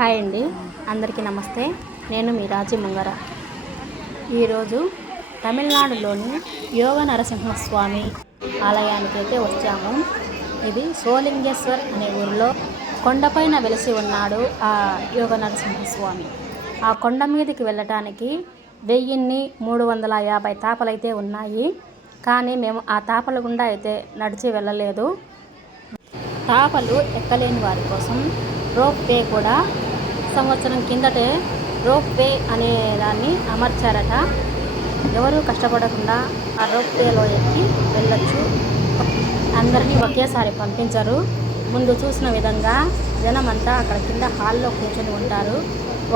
Hi అండి. అందరికీ నమస్తే. నేను మీ రాజీ ముంగర. ఈరోజు తమిళనాడులోని యోగ నరసింహస్వామి ఆలయానికి అయితే వచ్చాము. ఇది సోలింగేశ్వర్ అనే ఊరిలో కొండపైన వెలిసి ఉన్నాడు ఆ యోగ నరసింహస్వామి. ఆ కొండ మీదకి వెళ్ళటానికి వెయ్యిన్ని మూడు వందల యాభై తాపలైతే ఉన్నాయి. కానీ మేము ఆ తాపల గుండా అయితే నడిచి వెళ్ళలేదు. తాపలు ఎక్కలేని వారి కోసం రోప్ వే కూడా సంవత్సరం కిందటే రోప్ వే అనే దాన్ని అమర్చారట. ఎవరు కష్టపడకుండా ఆ రోప్ వేలో ఎక్కి వెళ్ళొచ్చు. అందరినీ ఒకేసారి పంపించరు. ముందు చూసిన విధంగా జనమంతా అక్కడ కింద హాల్లో కూర్చొని ఉంటారు.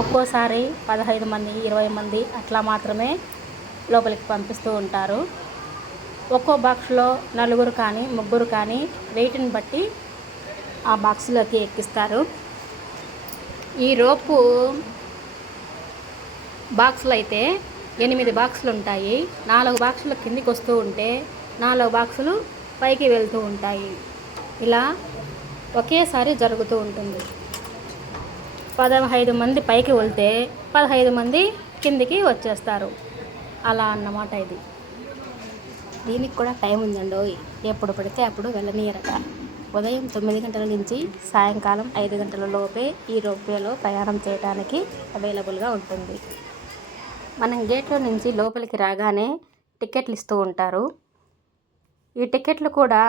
ఒక్కోసారి పదహైదు మంది ఇరవై మంది అట్లా మాత్రమే లోపలికి పంపిస్తూ ఉంటారు. ఒక్కో బాక్స్లో నలుగురు కానీ ముగ్గురు కానీ వెయిట్ని బట్టి ఆ బాక్స్లోకి ఎక్కిస్తారు. ఈ రోపు బాక్సులు అయితే ఎనిమిది బాక్సులు ఉంటాయి నాలుగు బాక్సులు కిందికి వస్తూ ఉంటే నాలుగు బాక్సులు పైకి వెళ్తూ ఉంటాయి. ఇలా ఒకేసారి జరుగుతూ ఉంటుంది. పదహైదు మంది పైకి వెళ్తే పదహైదు మంది కిందికి వచ్చేస్తారు. అలా అన్నమాట ఇది. దీనికి కూడా టైం ఉందండి ఎప్పుడు పడితే అప్పుడు వెళ్ళనీయరట. ఉదయం తొమ్మిది గంటల నుంచి సాయంకాలం ఐదు గంటల లోపే ఈ రోప్వేలో ప్రయాణం చేయడానికి అవైలబుల్గా ఉంటుంది. మనం గేట్లో నుంచి లోపలికి రాగానే టికెట్లు ఇస్తూ ఉంటారు. ఈ టికెట్లు కూడా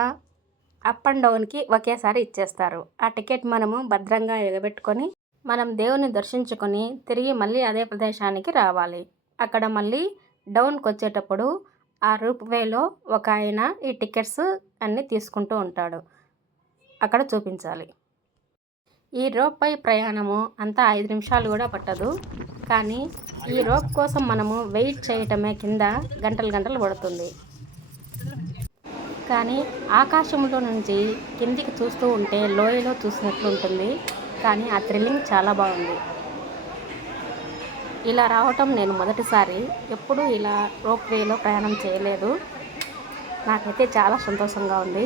అప్ అండ్ డౌన్కి ఒకేసారి ఇచ్చేస్తారు. ఆ టికెట్ మనము భద్రంగా ఎగబెట్టుకొని మనం దేవుని దర్శించుకొని తిరిగి మళ్ళీ అదే ప్రదేశానికి రావాలి. అక్కడ మళ్ళీ డౌన్కి వచ్చేటప్పుడు ఆ రూప్ వేలో ఒక ఆయన ఈ టికెట్స్ అన్నీ తీసుకుంటూ ఉంటాడు. అక్కడ చూపించాలి. ఈ రోప్ పై ప్రయాణము అంతా ఐదు నిమిషాలు కూడా పట్టదు. కానీ ఈ రోప్ కోసం మనము వెయిట్ చేయటమే కింద గంటలు గంటలు పడుతుంది. కానీ ఆకాశంలో నుంచి కిందికి చూస్తూ ఉంటే లోయలో చూసినట్లు ఉంటుంది. కానీ ఆ థ్రిల్లింగ్ చాలా బాగుంది. ఇలా రావటం నేను మొదటిసారి. ఎప్పుడూ ఇలా రోప్ వేలో ప్రయాణం చేయలేదు. నాకైతే చాలా సంతోషంగా ఉంది.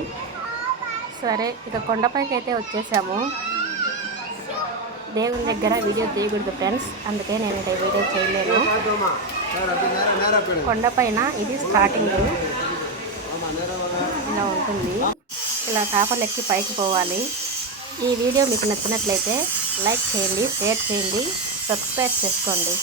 సరే ఇక కొండపైకి అయితే వచ్చేసాము. దేవుని దగ్గర వీడియో తీయకూడదు ఫ్రెండ్స్ అందుకే నేను ఇక్కడ వీడియో చేయలేను. కొండపైన ఇది స్టార్టింగ్ ఇలా ఉంటుంది. ఇలా తాపలెక్కి పైకి పోవాలి. ఈ వీడియో మీకు నచ్చినట్లయితే లైక్ చేయండి షేర్ చేయండి సబ్స్క్రైబ్ చేసుకోండి.